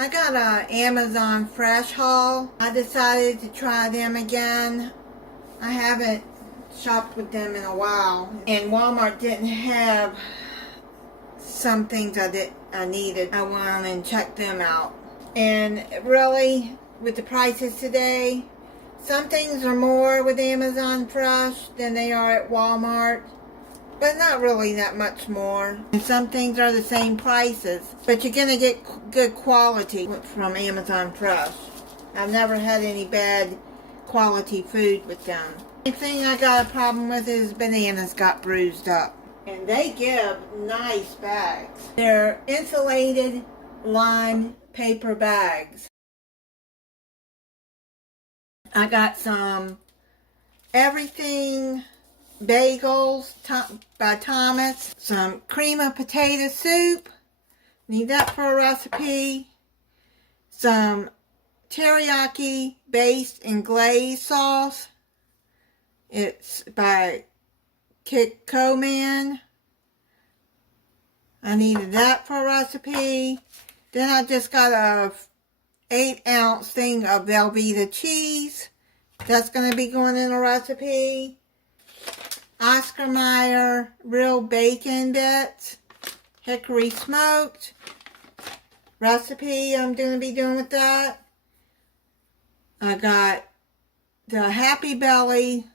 I got a Amazon Fresh haul. I decided to try them again. I haven't shopped with them in a while. And Walmart didn't have some things I needed. I went on and checked them out. And really, with the prices today, some things are more with Amazon Fresh than they are at Walmart. But not really that much more. And some things are the same prices. But you're going to get good quality from Amazon Fresh. I've never had any bad quality food with them. The thing I got a problem with is bananas got bruised up. And they give nice bags. They're insulated lined paper bags. I got some everything bagels by Thomas, some cream of potato soup, need that for a recipe, some teriyaki based in glaze sauce, it's by Kiko Man, I needed that for a recipe. Then I just got a 8-ounce thing of Velveeta cheese, that's going to be going in a recipe. Oscar Mayer real bacon bits, hickory smoked recipe I'm going to be doing with that. I got the Happy Belly,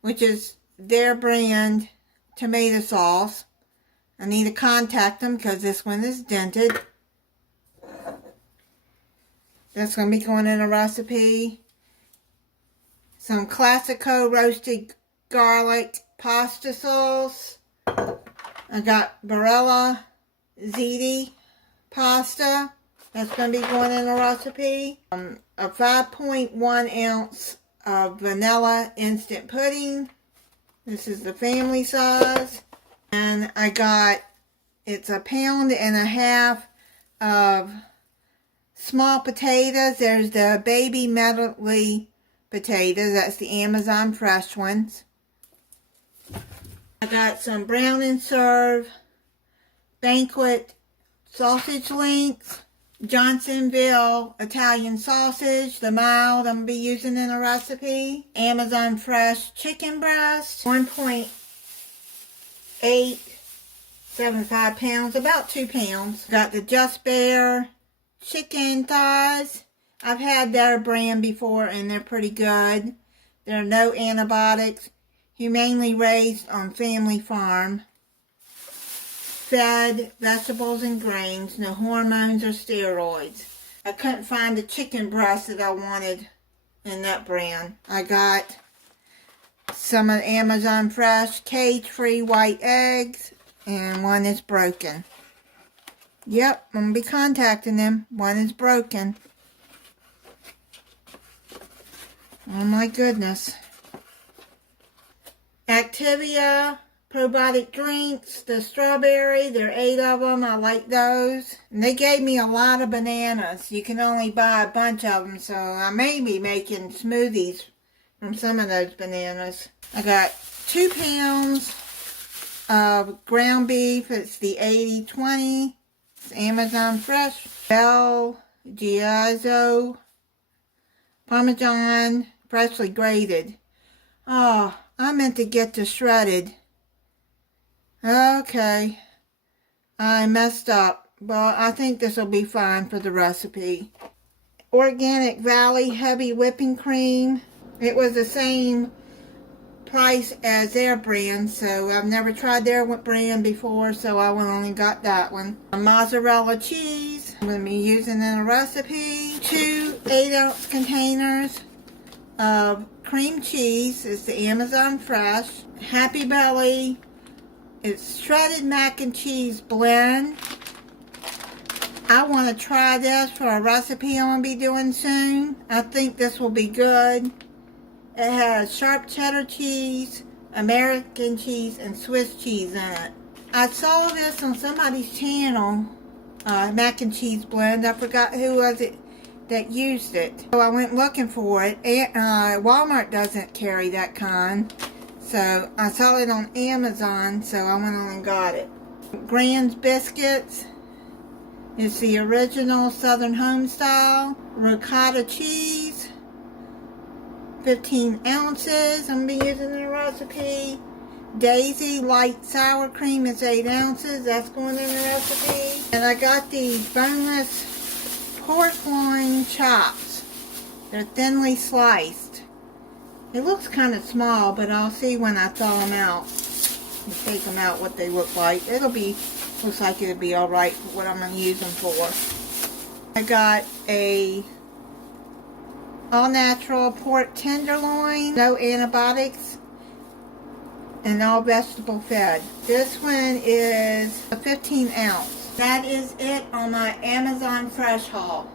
which is their brand tomato sauce. I need to contact them because this one is dented. That's going to be going in a recipe. Some Classico roasted garlic pasta sauce. I got Barilla ziti pasta. That's going to be going in a recipe. A 5.1 ounce of vanilla instant pudding. This is the family size. And I got, it's a 1.5 pounds of small potatoes. There's the baby medley potatoes. That's the Amazon Fresh ones. I got some brown and serve banquet sausage links, Johnsonville Italian sausage, the mild I'm going to be using in a recipe, Amazon Fresh chicken breast, 1.875 pounds, about 2 pounds. Got the Just Bear chicken thighs. I've had their brand before and they're pretty good. There are no antibiotics. Humanely raised on family farm. Fed vegetables and grains. No hormones or steroids. I couldn't find the chicken breast that I wanted in that brand. I got some of the Amazon Fresh cage-free white eggs. And one is broken. Yep, I'm going to be contacting them. One is broken. Oh my goodness. Activia probiotic drinks, the strawberry, there are 8 of them. I like those. And they gave me a lot of bananas. You can only buy a bunch of them, so I may be making smoothies from some of those bananas. I got 2 pounds of ground beef. It's the 80-20. It's Amazon Fresh. Bel Giazzo Parmesan, freshly grated. Oh, I meant to get the shredded. Okay. I messed up. But I think this will be fine for the recipe. Organic Valley Heavy Whipping Cream. It was the same price as their brand, so I've never tried their brand before, so I only got that one. A mozzarella cheese. I'm going to be using in a recipe. 2 8-ounce containers of cream cheese. It's the Amazon Fresh. Happy Belly. It's shredded mac and cheese blend. I want to try this for a recipe I'm going to be doing soon. I think this will be good. It has sharp cheddar cheese, American cheese, and Swiss cheese in it. I saw this on somebody's channel, mac and cheese blend. I forgot who was it that used it. So I went looking for it. Walmart doesn't carry that kind. So I saw it on Amazon, so I went on and got it. Grand's biscuits. It's the original Southern home style. Ricotta cheese, 15 ounces. I'm going to be using in the recipe. Daisy light sour cream is 8 ounces. That's going in the recipe. And I got these boneless pork loin chops. They're thinly sliced. It looks kind of small, but I'll see when I thaw them out and take them out what they look like. Looks like it'll be alright for what I'm going to use them for. I got a all natural pork tenderloin, no antibiotics, and all vegetable fed. This one is a 15 ounce. That is it on my Amazon Fresh haul.